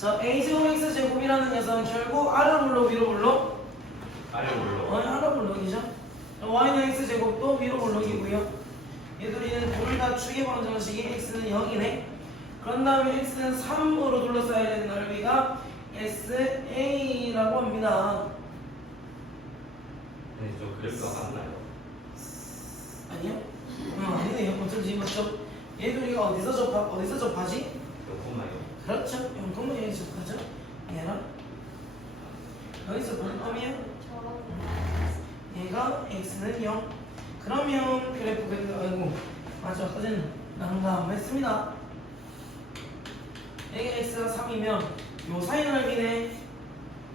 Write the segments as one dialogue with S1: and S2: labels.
S1: 자, a제곱 x제곱이라는 녀석은 결국 아래 물로 위로 물로
S2: 아래
S1: 어,
S2: 올라.
S1: 아래 물록이죠. y는 x제곱도 위로 물록이고요. 얘들이는 둘 다 축의 방정식이 x는 0이네. 그런 다음에 x는 3으로 둘러싸야 되는 넓이가 SA라고 합니다.
S2: 네, 저 그래프가 맞나요?
S1: 아니요? 음, 아니네요. 어쩐지 맞죠? 얘들이가 어디서 접하, 어디서 접하지?
S2: 요거나요?
S1: 그렇죠. 영통은 여기서 접하죠. 얘랑 여기서 볼거면 얘가 x는 0. 그러면 그래프 그래프 아이고 맞아 전에 난감했습니다. 여기 x가 3이면 요 사이 넓이네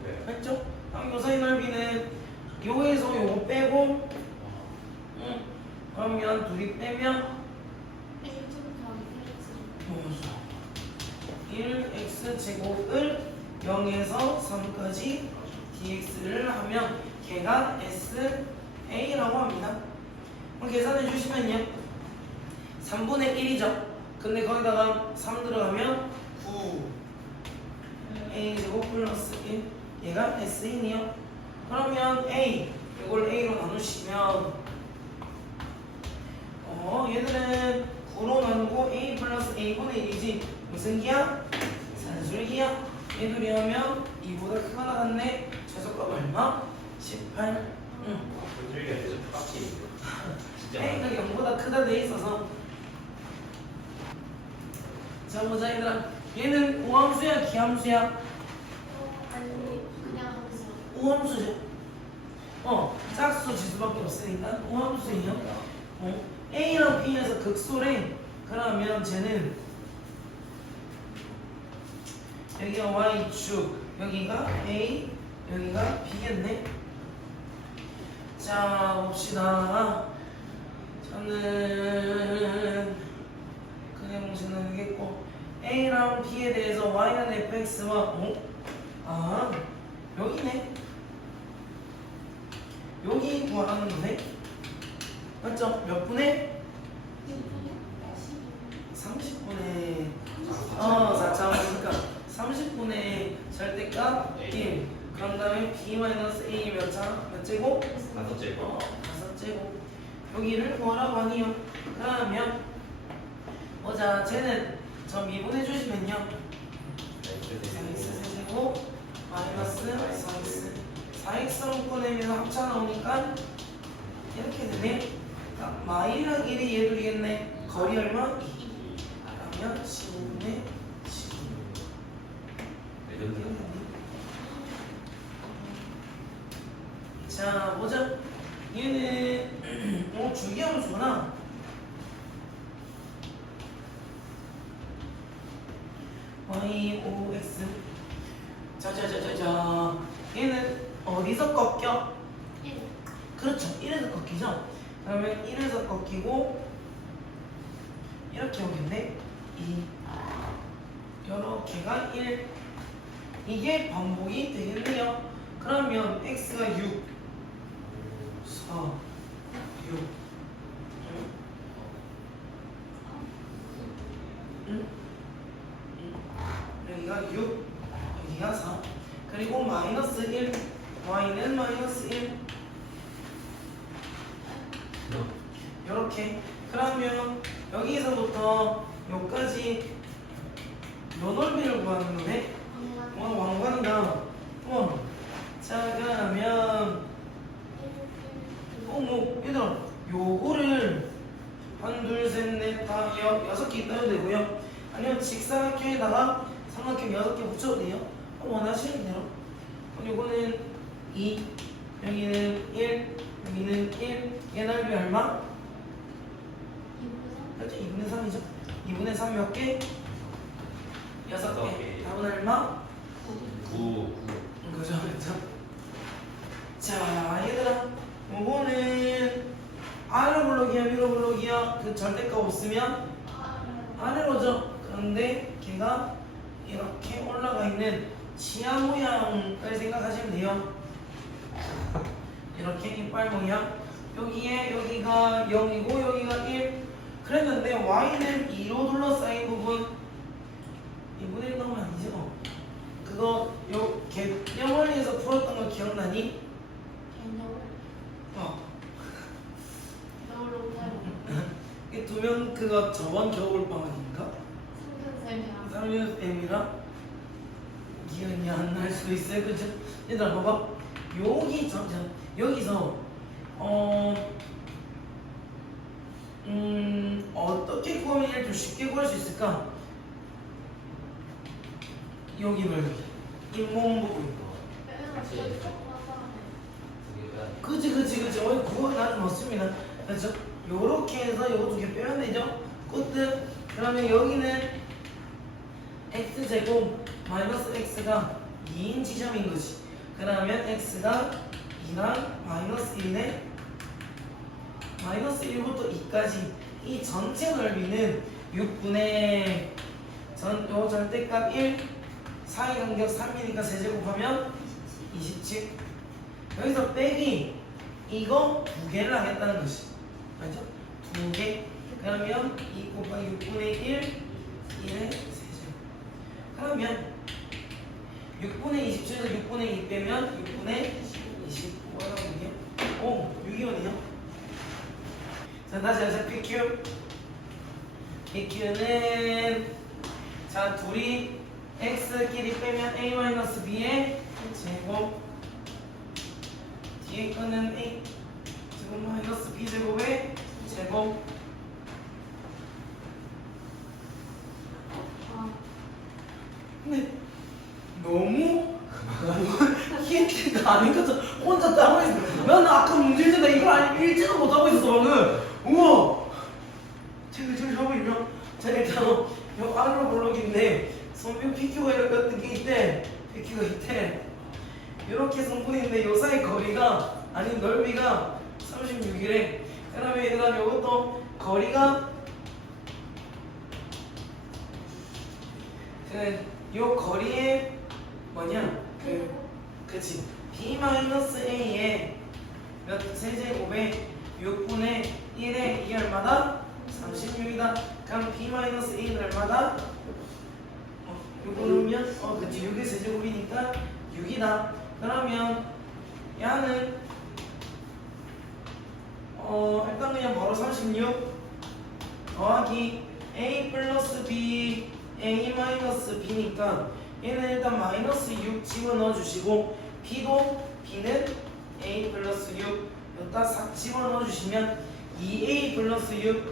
S2: 네.
S1: 맞죠? 그럼 요 사이 넓이는 요에서 요거 빼고 응. 그러면 둘이 빼면 1x 제곱을 0에서 3까지 dx를 하면 걔가 SA라고 합니다. 그럼 계산해 주시면요. 3분의 1이죠. 근데 거기다가 3 들어가면 9 A 제곱 플러스 1 얘가 SA네요. 그러면 A 이걸 A로 나누시면 어 얘들은 9로 나누고 A 플러스 A분의 1이지 무슨 기야? 산술기야. 얘들이 하면 2보다 크가 나갔네. 최소값 얼마? 18. 응.
S2: 분들기가 계속. 진짜.
S1: A가 0보다 크다 돼 있어서 자 보자 얘들아 얘는 우함수야 기함수야 우함수죠 어 짝수 지수밖에 없으니까 우함수예요 어, A랑 B에서 극소래 그러면 쟤는 여기가 Y축 여기가 A 여기가 B겠네. 자 봅시다. 저는 그냥 공식은 되겠고 A랑 B에 대해서 Y는 fx와 어? 아 여기네. 여기 구하라는 거네. 맞죠? 몇 분에? 30분에 어 4차. 그러니까 30분에 절대값 1 그런 다음에 B 마이너스 A 몇 차? 몇 제곱?
S2: 다섯 제곱.
S1: 어, 다섯 제곱 여기를 뭐라고 하니요? 그러면 보자 쟤는 저 미분해 주시면요 x 세제곱 마이너스 4x 4x로 꺼내면 합차 나오니까 이렇게 되네 그러니까 마이랑 1이 얘들이겠네 거리 얼마? 그러면 10분의 10
S2: 레전드.
S1: 자 보자. 얘는 어 중기함수구나. y o x. 자자자자자. 얘는 어디서 꺾여? 그렇죠. 1에서 꺾이죠? 그러면 1에서 꺾이고 이렇게 오겠네. 2 요렇게가 1 이게 반복이 되겠네요. 그러면 x가 6 4 6 응? 여기가 6 여기가 4 그리고 마이너스 1 y는 마이너스 1 요렇게 그러면 여기서부터 여기까지 요 넓이를 구하는 거네 와 왕관이다 와. 자 그러면 어뭐 얘들아 요거를 한둘셋넷다 여섯 개 있다도 되고요 아니면 직사각형에다가 삼각형 여섯 개 붙여도 돼요 어, 원하시는 대로 그럼 요거는 2 여기는 1 여기는 1 얘 넓이 얼마? 그렇죠 2분의 3이죠 2분의 3 몇 개? 여섯
S2: 여섯
S1: 개.
S2: 개.
S1: 답은 얼마?
S2: 9.
S1: 그죠 그죠. 자 얘들아. 요거는 아래로 블록이야 위로 블록이야? 그 절대값 없으면? 아래로죠. 그런데 걔가 이렇게 올라가 있는 지하 모양을 생각하시면 돼요. 이렇게 이빨 모양. 여기에 여기가 0이고 여기가 1 그랬는데 y는 2로 둘러싸인 부분 2분의 1 넘으면 아니죠 그거 요 개념을 위해서 풀었던 거 기억나니?
S3: 개념을?
S1: 어
S3: 겨울로
S1: 두명 그거 저번 겨울방 아닌가?
S4: 성균쌤이랑
S1: 성균쌤이랑 기억이 안 날 수도 있어요 그죠? 얘들아 봐봐 여기 잠깐 여기서 어 음, 어떻게 얘를 좀 쉽게 구할 수 있을까? 여기 넓이 잇몸 부분. 그치 그치 그치. 어이 그거 나좀 맞습니다. 그렇죠? 요렇게 해서 요거 두 개 빼면 되죠? 끝. 그러면 여기는 x제곱 마이너스 x가 2인 지점인 거지. 그러면 x가 2랑 마이너스 1네 마이너스 1부터 2까지 이 전체 넓이는 6분의 전, 요 절대값 1 사이 간격 3이니까 세제곱하면 27 여기서 빼기 이거 두 개를 하겠다는 것이 알죠? 두 개. 그러면 2 곱하기 6분의 1 1의 세제곱. 그러면 6분의 27에서 6분의 2 빼면 6분의 25가 나오거든요 오 6이오네요 자 다시 하자 PQ PQ는 자 둘이 x끼리 빼면 a-b의 제곱. 뒤에 거는 a 제곱 마이너스 b 제곱의 제곱 근데 너무 힌트가 아닌 것처럼 혼자 따로 있어 나는 아까 문제 때나 이걸 아니 읽지도 못하고 있었어 방금 우와 책을 좀 해보면 제가 일단 요 안으로 블록인데 성분 PQ가 이렇게 어떤 게 있대 PQ가 있대 이렇게 성분인데 요 사이 거리가 아니 넓이가 36이래. 그러면 얘들아 요것도 거리가 그요 거리에 뭐냐? 그 그치. B 마이너스 a의 몇 세제곱에 6분의 1의 이 얼마다? 36이다. 그럼 b 마이너스 a는 얼마다? 어, 요거는면? 어 그치. 6의 세제곱이니까 6이다 그러면 야는 어 일단 그냥 바로 36 더하기 a 플러스 b a 마이너스 b니까 얘는 일단 마이너스 6 집어넣어 주시고 b도 b는 a 플러스 6 여기다 4 집어넣어 주시면 2a 플러스 6에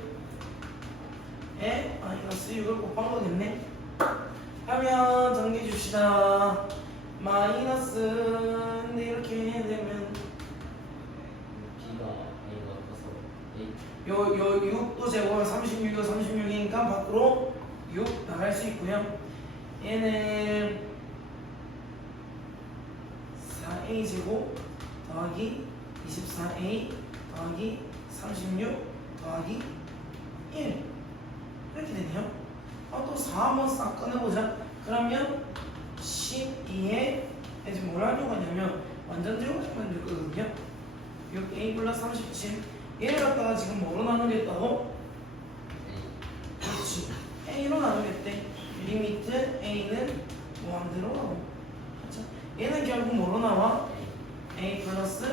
S1: 마이너스 6을 곱한 거겠네. 하면 정리해 줍시다 마이너스 이렇게 되면
S2: B가 A가 커서 A
S1: 요, 요 6도 제곱하면 36이고 36이니까 밖으로 6 나갈 수 있고요. 얘는 4a 제곱 더하기 24a 더하기 36 더하기 1 이렇게 되네요. 아, 또 4 한번 싹 꺼내보자. 그러면 12에 이제 뭘 하려고 하냐면 완전 제곱하면 되거든요. 6a 플러스 37 얘를 갖다가 지금 뭐로 나누겠다고? 그렇지 a로 나누겠대 리미트 a는 무한대로 나오고 그렇죠? 얘는 결국 뭐로 나와? a 플러스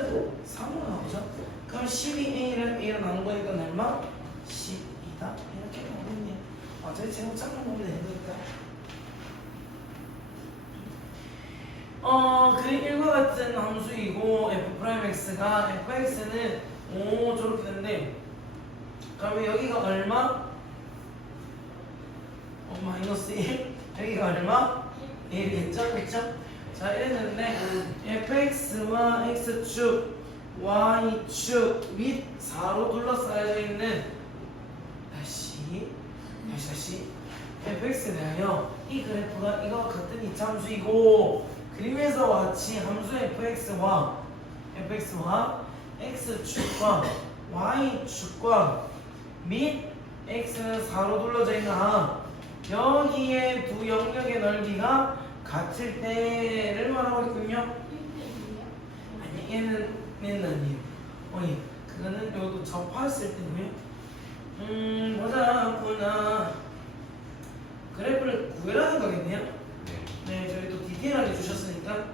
S1: 3으로 나오죠 그럼 12a를 a로 나눈 거니까 얼마? 12다 이렇게 나오겠네 어차피 제곱장만 보면 되는 거니까 어, 그 일과 같은 함수이고 f'x가 fx는 오 저렇게 되는데 그러면 여기가 얼마? 어, 마이너스 1 여기가 얼마? 1겠죠? 그쵸? 자 이랬는데 fx와 x축 y축 및 4로 둘러싸여져 있는 다시 다시 다시 대하여 이 그래프가 이거 같은 이차함수이고 그림에서 같이 함수 fx와 fx와 x축과 y축과 및 x는 4로 둘러져 있는 항 여기에 두 영역의 넓이가 같을 때를 말하고 있군요. 아니 얘는 얘는 아니에요. 어이 그거는 요도 접했을 때고요. 음 보자 보나. 그래프를 구해라는 거겠네요.
S2: 네.
S1: 네, 저희 또 디테일하게 주셨 으니까?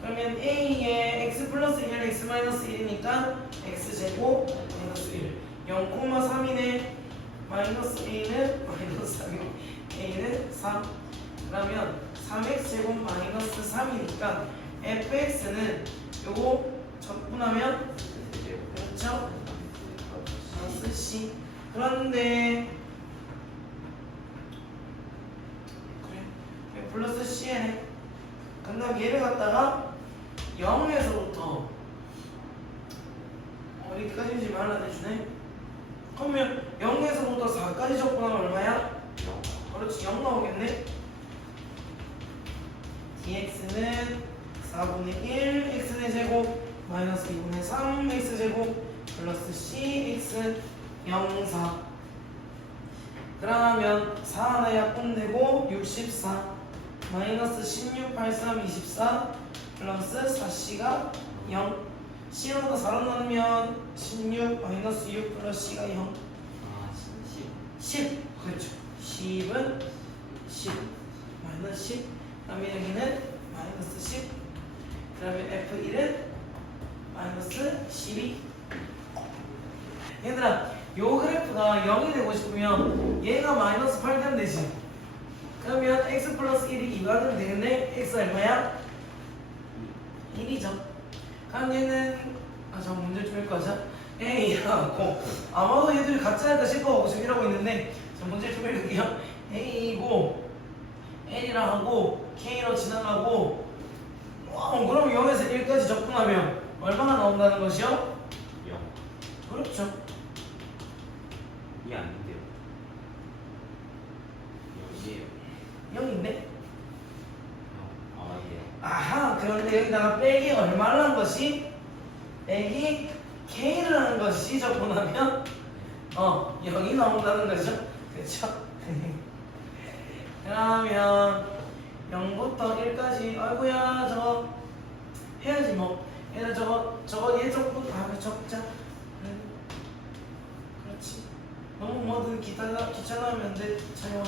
S1: 그러면 a의 x 플러스 1, x 마이너스 1이니까 x 제곱 마이너스 1 0,3이네 마이너스 a는 마이너스 3이고 a는 3 그러면 3x 제곱 마이너스 3이니까 fx는 요거 적분하면 그렇죠? 마이너스 c. 그런데 그래. 여기 플러스 c에 그다음 얘를 갖다가 0에서부터 어디까지 지 말라 내주네. 그러면 0에서부터 4까지 적분하면 얼마야? 그렇지 0 나오겠네. dx는 4분의 1 x의 제곱 마이너스 2분의 3 x 제곱 플러스 cx 0 4 그러면 4 하나 약분되고 64 마이너스 16 83 24 플러스 4c가 0 C로부터 4로 나누면 16 마이너스 6 플러스 C가 0
S2: 아, 십.
S1: 10 그렇죠. 10은 10 마이너스 10 그다음에 여기는 마이너스 10 그다음에 F1은 마이너스 12 얘들아 요 그래프가 0이 되고 싶으면 얘가 마이너스 8 되면 되지 그러면 x 플러스 1이 2가 되면 되겠네 x 얼마야? 1이죠 그럼 얘는 아 저 문제 좀 읽어자 A하고 아마도 얘들이 같지 않을까 싶어 지금 이러고 있는데 저 문제 좀 읽을게요 A이고 L이랑 하고 K로 지나가고 와 그럼 0에서 1까지 적분하면 얼마나 나온다는 것이요?
S4: 0.
S1: 그렇죠
S4: 이아닌데요. 0이에요.
S1: 0인데
S4: 0. 아, 예.
S1: 아하 그런데 여기다가 빼기 얼마라는 것이 빼기 K를 하는 것이 적분하면 어 0이 나온다는 거죠 그렇죠? 그러면 0부터 1까지 아이고야 저거 해야지 뭐 얘들 저거 저거 예적분 다 적자 음, 그렇지 너무 뭐든 기다려 귀찮아하면 안돼 차영아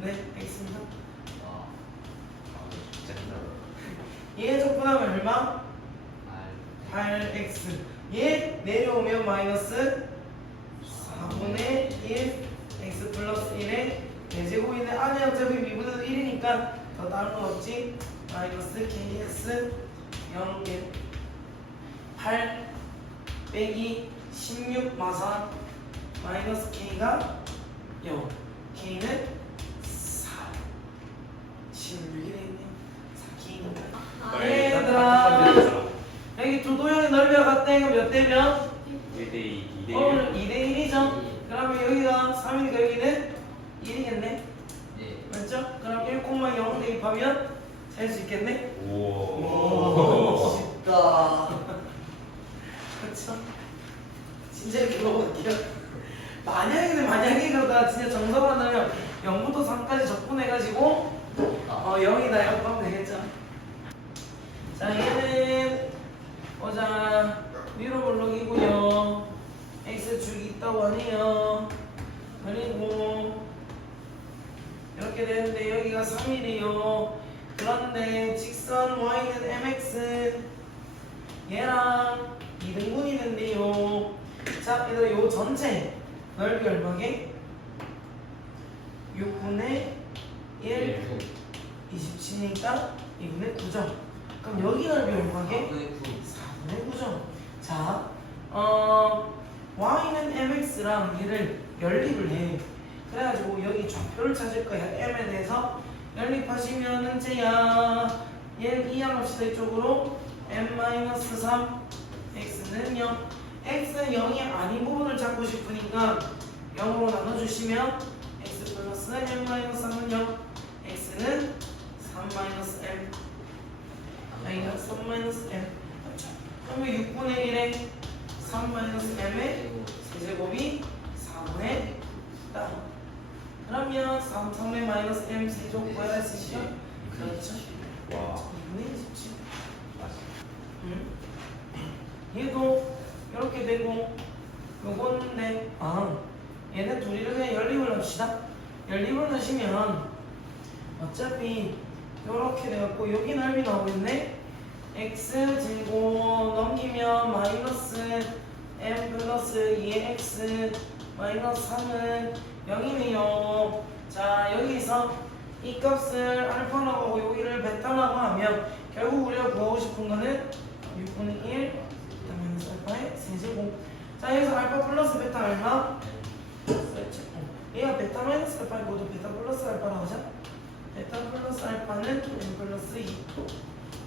S1: 네 알겠습니다
S2: 와.
S4: 아, 진짜 힘들어.
S1: 얘 적분하면 얼마?
S2: 알.
S1: 8x 얘 내려오면 마이너스 4분의 1 x 플러스 1에 4제곱인데 안에 어차피 미분은 1이니까 더 다른 건 없지? 마이너스 kx 0개 8 빼기 16 마사 마이너스 k가 0 k는 4 16이 되겠네요 4k니까 얘들아 여기 두 도형의 넓이가 같다 이거 몇 대면?
S4: 1대2, 2대1.
S1: 어, 2대 1이죠 그러면 여기가 3이니까 여기는 1이겠네
S2: 네.
S1: 맞죠? 그럼 1,0 대입하면 살수 있겠네?
S4: 오.
S2: 쉽다.
S1: 그렇죠? 진짜 이렇게 먹어볼게요 만약에 만약에 그러다 진짜 정답을 한다면 0부터 3까지 적분해가지고
S2: 아.
S1: 어 0이다 이렇게 하면 되겠죠 자 얘는 보자. 위로 볼록이고요. X축이 있다고 하네요. 그리고 이렇게 되는데 여기가 3이래요. 그런데 직선 y는 mx 얘랑 2등분이 된대요. 자 얘들아 요 전체 넓이 얼마게? 6분의 1 27이니까 2분의 9점. 그럼 여기 넓이 얼마게? 4분의 9점. 자, 어, y는 mx랑 얘를 연립을 해. 그래가지고 여기 좌표를 찾을 거야. m에 대해서 연립하시면은 쟤야 얘를 이항합시다 이쪽으로 m-3 x는 0 x는 0이 아닌 부분을 찾고 싶으니까 0으로 나눠주시면 x 플러스 m-3은 0 x는 3-m 여기가 3-m 그러면 6분의 1에 3-m의 세제곱이 4분의 1 그러면 3, 3의 마이너스 m 세제곱 구해야 했으시죠? 그렇죠?
S4: 와.
S1: 2분의 27
S4: 맛있
S1: 음. 얘도 이렇게 되고 요건데 아. 얘네 둘이를 그냥 연립을 합시다. 연립을 하시면 어차피 요렇게 돼갖고 여기 넓이 나오겠네 x 제곱 넘기면 마이너스 m 플러스 2x 마이너스 3은 0이네요. 자 여기서 이 값을 알파라고 하고 여기를 베타라고 하면 결국 우리가 구하고 싶은 거는 6분의 1 베타 마이너스 알파의 세제곱. 자 여기서 알파 플러스 베타 얼마? 얘가 베타 마이너스 알파이고 베타 플러스 알파라고 하죠. 베타 플러스 알파는 n 플러스 2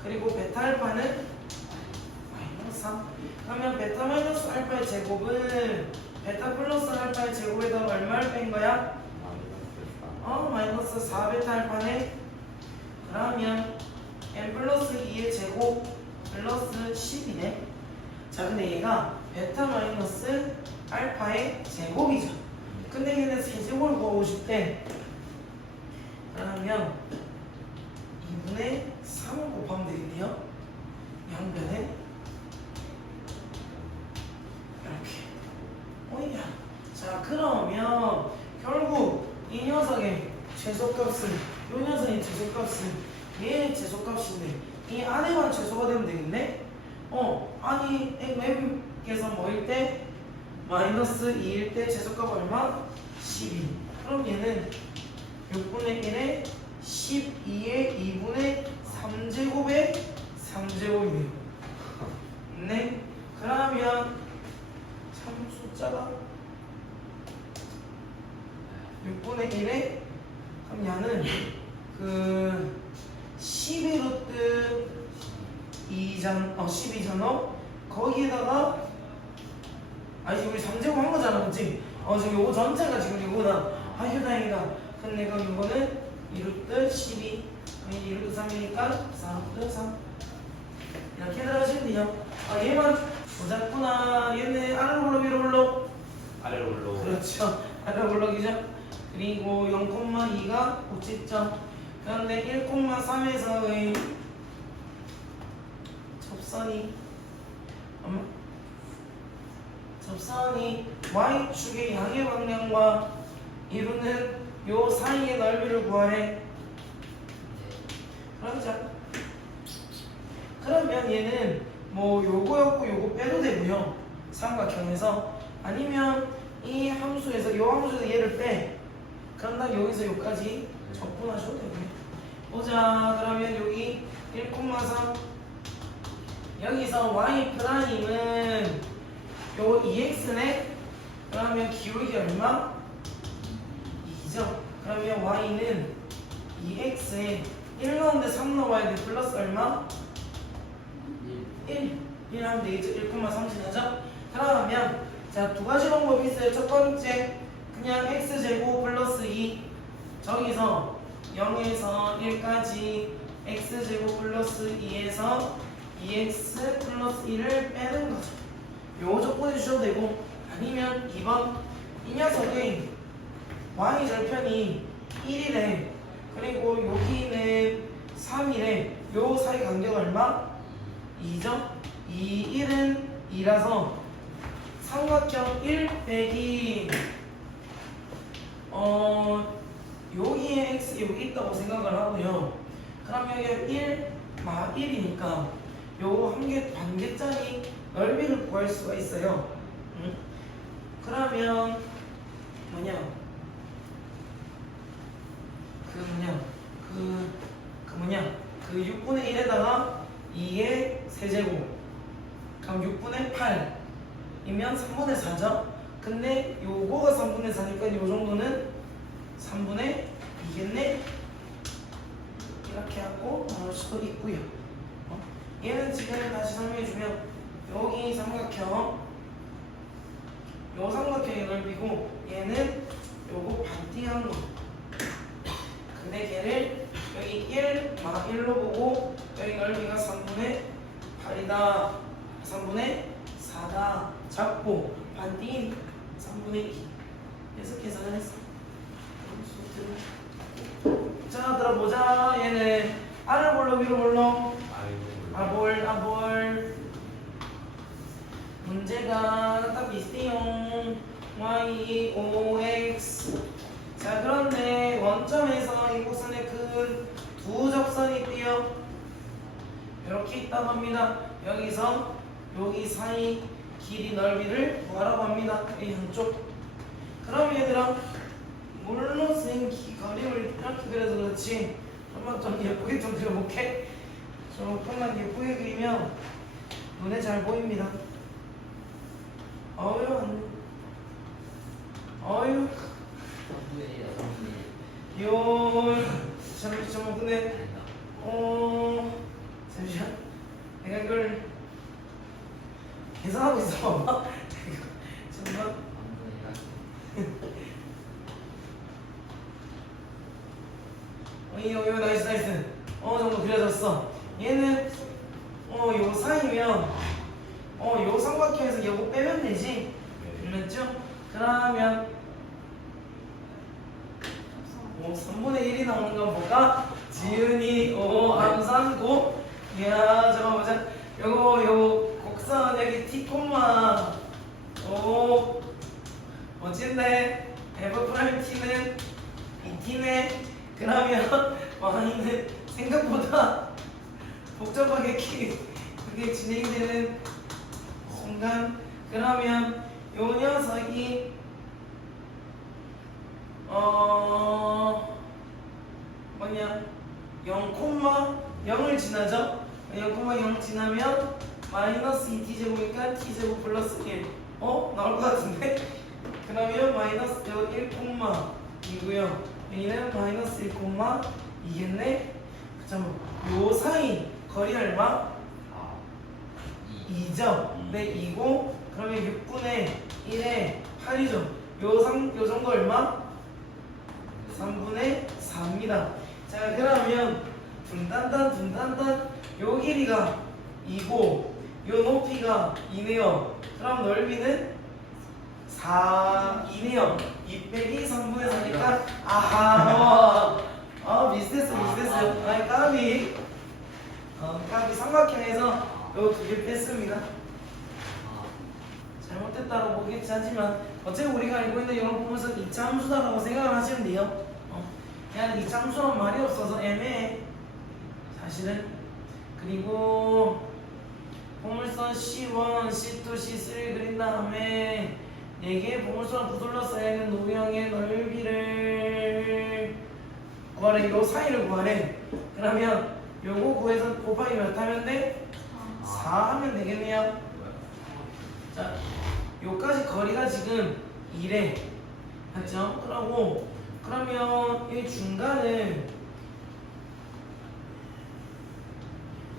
S1: 그리고 베타 알파는 마이너스 3 그러면 베타 마이너스 알파의 제곱은 베타 플러스 알파의 제곱에다 얼마를 뺀 거야? 어 마이너스 4 베타 알파네. 그러면 n 플러스 2의 제곱 플러스 10이네. 자 근데 얘가 베타 마이너스 알파의 제곱이죠. 근데 얘는 세제곱을 구하고 싶대. 그러면 2분의 3을 곱하면 되겠네요. 양변에 이렇게. 오야. 자 그러면 결국 이 녀석의 최소값은 이 녀석의 최소값은 얘의 최소값인데 이 안에만 최소가 되면 되겠네? 어 아니 m께서 뭐일 때? 마이너스 2일 때 최소값 얼마? 12 그럼 얘는 6분의 1에 12의 2분의 3제곱의 3제곱이네요. 네? 그러면 참 숫자가 6분의 1에 그럼 얘는 그 11루트 2잖아 어 12잖아 거기에다가 아니 우리 3제곱 한 거잖아 그치? 어 지금 요거 전체가 지금 이거다. 아휴 다행이다. 근데 그럼 이거는 2루트 12 아니 2루트 3이니까 4루트 3 이렇게 들어가시면 돼요 아 얘만 보자꾸나 얘네 아래로 올라 위로 올라
S4: 아래로 올라.
S1: 그렇죠. 아까 블럭이죠. 그리고 0,2가 고치점. 그런데 1,3에서의 접선이 엄마 접선이 y축의 양의 방향과 이루는 요 사이의 넓이를 구하래. 그러자. 그러면 얘는 뭐 요거였고 요거 빼도 되고요. 삼각형에서 아니면 이 함수에서 요 함수에서 얘를 빼. 그럼 난 여기서 여기까지 적분하셔도 되고요. 보자. 그러면 여기 1,3 여기서 y 프라임은 요 2x네. 그러면 기울기 얼마? 2죠. 그러면 y는 2x에 1 넣었는데 3 넣어야 돼. 플러스 얼마? 1. 1 하면 되겠죠. 1,3 지나죠? 그러면 자 두 가지 방법이 있어요. 첫 번째 그냥 x제곱 플러스 2 저기서 0에서 1까지 x제곱 플러스 2에서 2x 플러스 1을 빼는 거죠. 요 조건해 주셔도 되고 아니면 2번 이 녀석의 y 절편이 1이래 그리고 여기는 3이래 요 사이 간격 얼마? 2죠? 2, 1은 2라서 삼각형 1 빼기 어 여기에 x 여기 있다고 생각을 하고요. 그럼 여기 1, 마 1이니까 요 한 개 반개짜리 넓이를 구할 수가 있어요. 응? 그러면 뭐냐? 그 뭐냐? 그, 그 뭐냐? 그 6분의 1에다가 2의 세제곱 그럼 6분의 8이면 3분의 4죠? 근데 요거가 3분의 4니까 요 정도는 3분의 2겠네? 이렇게 하고 나올 수도 있고요. 어? 얘는 지금 다시 설명해주면 여기 삼각형 요 삼각형의 넓이고 얘는 요거 반띵한 거 근데 걔를 여기 1, 마 1로 보고 여기 넓이가 3분의 8이다 3분의 4다 잡고 반띵 3분의 2 그래서 계산을 했어 자 들어보자 얘는 아래 볼로 위로 볼로
S4: 아래로 올라.
S1: 아볼 아볼 문제가 딱 비슷해요 y, o, x 자 그런데 원점에서 이 곡선의 큰 두 접선이 있대요 이렇게 있다고 합니다 여기서 여기 사이 길이 넓이를 구하라고 합니다 이 한쪽 그럼 얘들아 물로 쓴 기- 그림을 이렇게 그려서 그렇지 좀 예쁘게 좀 그려볼게 조금만 예쁘게 그리면 눈에 잘 보입니다. 어휴 안- 어휴.
S2: 요
S1: 잠시만 근데.
S2: 아니다
S1: 어 잠시만. 내가 이걸 계산하고 있어. 봐봐 잠깐만
S2: 성분이라
S1: 어, 이거 이거 나이스 나이스. 어느 정도 그려졌어. 얘는 어 요 사이면 어 요 삼각형에서 요거 빼면 되지? 맞죠? 그러면 오 3분의 1이 나오는 거 볼까? 지은이 오 암산고 야 잠깐 보자. 요거 요거 곡선 여기 T 콤마. 오. 멋진데? F 프라임 T는 이 T네 그러면 Y는 생각보다 복잡하게 키- 그게 진행되는 순간 그러면 요 녀석이 어 뭐냐 0,0을 지나죠? 0,0 지나면 마이너스 2t 제곱이니까 t 제곱 플러스 1 어? 나올 것 같은데? 그러면 마이너스 1,2고요 여기는 마이너스 1,2겠네? 잠깐만 요 사이 거리 얼마?
S2: 4 2
S1: 2죠? 네, 2고 그러면 6분의 1에 8이죠. 요, 상, 요 정도 얼마? 3분의 4입니다. 자, 그러면 둔단단 둔단단 요 길이가 2고 요 높이가 2네요. 그럼 넓이는 4, 2네요. 2 빼기 3분의 4니까 아하 어, 어 비슷했어 비슷했어 아이 까비 어, 까비 삼각형에서 요두개 뺐습니다.
S2: 아
S1: 잘못됐다고 보겠지 하지만 어차피 우리가 알고 있는 영어 보면서 이차함수다라고 생각을 하시면 돼요. 어. 그냥 이차함수란 말이 없어서 애매해. 사실은. 그리고 보물선 C1, C2, C3를 그린 다음에 4개의 보물선 구둘러 쌓여있는 노형의 넓이를 구하래. 요 사이를 구하래. 그러면 요거 구해서 곱하기 몇 하면 돼? 4 하면 되겠네요. 자, 요까지 거리가 지금 2래. 맞죠? 그러고 그러면 이 중간을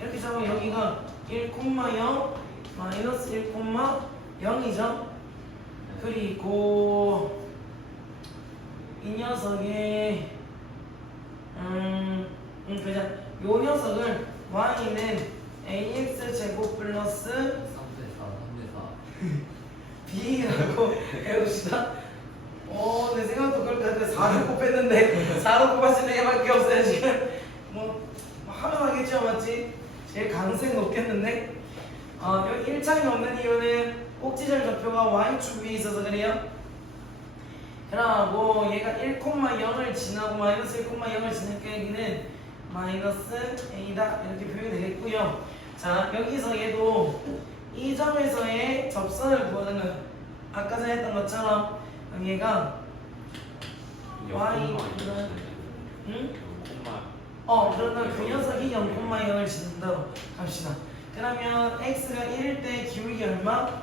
S1: 이렇게 잡으면 여기가 1,0 마이너스 1,0이죠? 그리고 이 녀석의 음, 음 그냥 요 녀석을 y는 ax 제곱 플러스
S2: 3대 4 3대 4
S1: B라고 해봅시다. 어, 내 생각도 그럴 것 같아. 4를 곱했는데 4로 곱했을 때 얘밖에 없어요 지금. 뭐, 뭐 하면 하겠죠, 맞지? 제일 가능성이 높겠는데. 어, 여기 1차이 없는 이유는 꼭지절 좌표가 y축 위에 있어서 그래요. 그러고 얘가 1,0을 지나고 마이너스 1,0을 지나니까 여기는 마이너스 a다 이렇게 표현이 되겠고요. 자 여기서 얘도 이 점에서의 접선을 구하는 거 아까 전에 했던 것처럼 얘가 y 응? 어 그러면 그 녀석이 0,0을 지른다고 합시다. 그러면 x가 1일 때 기울기 얼마?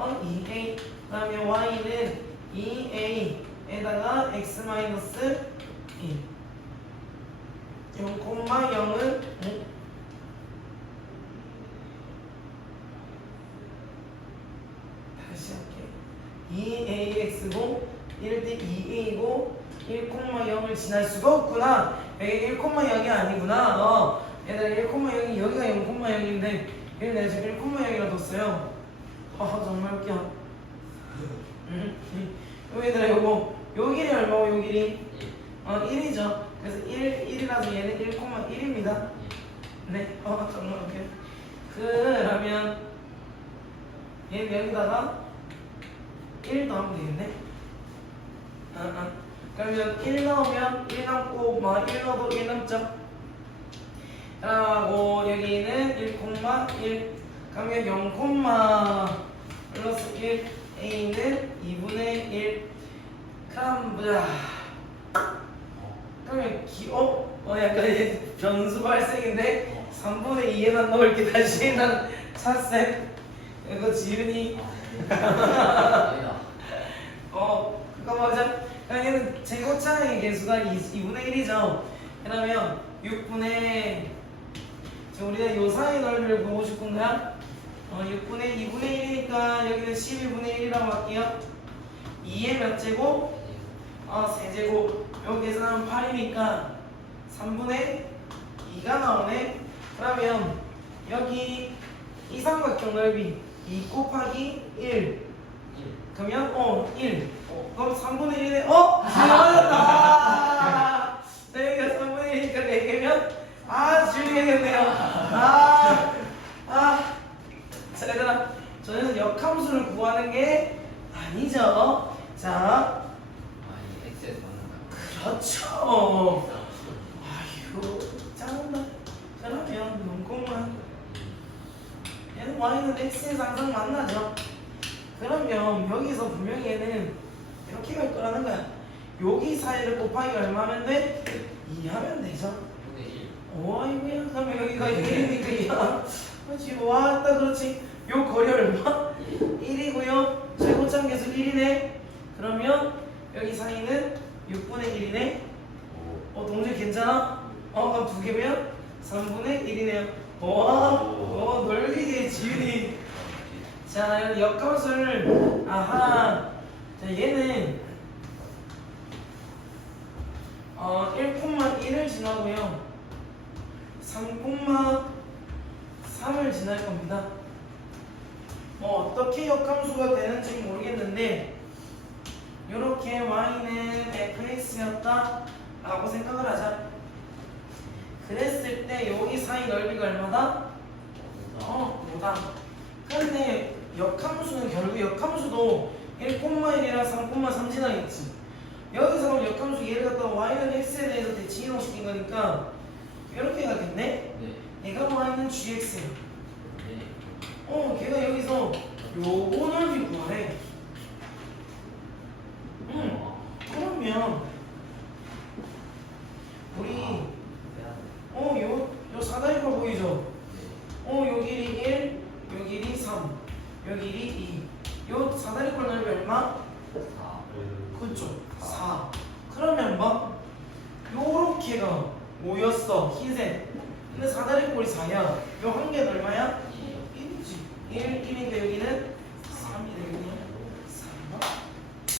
S1: 어 2a 그러면 y는 2a에다가 x 마이너스 2 0,0은 다시 할게 2ax고 1일 때 2a고 1,0을 지날 수가 없구나. 여기 1,0이 아니구나. 어. 얘들아 1,0이 여기가 0,0인데 여기 내가 지금 1,0이라 뒀어요 아 정말 웃겨. 음, 음. 얘들아 요거. 요 길이 얼마고 요 길이? 어 1이죠. 그래서 1, 1이라서 얘는 1,1입니다. 네, 어 정말 웃겨. 그러면 얘는 여기다가 1 넣으면 되겠네. 어, 어. 그러면 1 넣으면 1 남고 뭐1 넣어도 1 남죠? 그리고 여기는 1,1 그러면 0, 플러스 1 a는 2분의 1 그럼 보자 그러면 기, 어? 어 약간 변수 발생인데 3분의 2에다 넣을게. 다시 난 찼쌤 이거
S2: 아니다.
S1: 어 그거 맞아? 그냥 얘는 제곱차의 개수가 2, 2분의 1이죠. 그러면 6분의 지금 우리가 요 사이 넓이를 보고 싶은 거야 어 6분의 2분의 1이니까 여기는 11분의 1이라고 할게요 2의 몇 제곱? 어 세제곱 요 계산하면 8이니까 3분의 2가 나오네 그러면 여기 이 삼각형 넓이 2 곱하기 1
S2: 1.
S1: 그러면 어 1. 어, 그럼 3분의 1에 어? 맞았다. 네, 여기가 3분의 1이니까 4개면 아 줄이겠네요. 아, 아. 자 얘들아, 저희는 역함수를 구하는 게 아니죠. 자,
S2: 아, 이 X에서 맞는
S1: 그렇죠. 아휴, 짜증나. 그러면 눈곱만 얘는 y는 x에서 항상 만나죠. 그러면 여기서 분명히 얘는 이렇게 갈 거라는 거야. 여기 사이를 곱하기 얼마면 돼? 2 하면 되죠.
S2: 3분의 1.
S1: 오, 아이고야. 그러면 여기가 1이니까 2야. 그렇지. 왔다, 그렇지. 요 거리 얼마? 1이고요. 최고점 계수 1이네. 그러면 여기 사이는 6분의 1이네. 어, 동생 괜찮아? 어, 그럼 두 개면 3분의 1이네요. 와, 어, 넓게 지윤이. 자, 여기 역함수를 아하. 자, 얘는 어, 1,1을 지나고요. 3,3을 지날 겁니다. 뭐 어떻게 역함수가 되는지 모르겠는데 이렇게 y는 fx였다 라고 생각을 하자. 그랬을 때 여기 사이 넓이가 얼마다? 어, 뭐다. 근데 역함수는 결국 역함수도 1,1이랑 3,3 지나겠지. 여기서 역함수 얘를 갖다가 y는 x에 대해서 대칭 이동시킨 거니까 이렇게 가겠네?
S2: 네.
S1: 얘가 y는 gx야.
S2: 네.
S1: 어, 걔가 여기서 요거 넓이 구하래. 응.
S2: 어.
S1: 그러면 우리
S2: 아,
S1: 어, 요, 요 사다리가 보이죠?
S2: 네.
S1: 어, 요 길이 1, 요 길이 3, 요 길이 2. 요 사다리꼴 넓이 얼마?
S2: 4.
S1: 그쵸 4 그러면 뭐 요렇게가 뭐였어 흰색 근데 사다리꼴이 4야 요 한 개는 얼마야? 1, 1인데 여기는 3이 되겠네.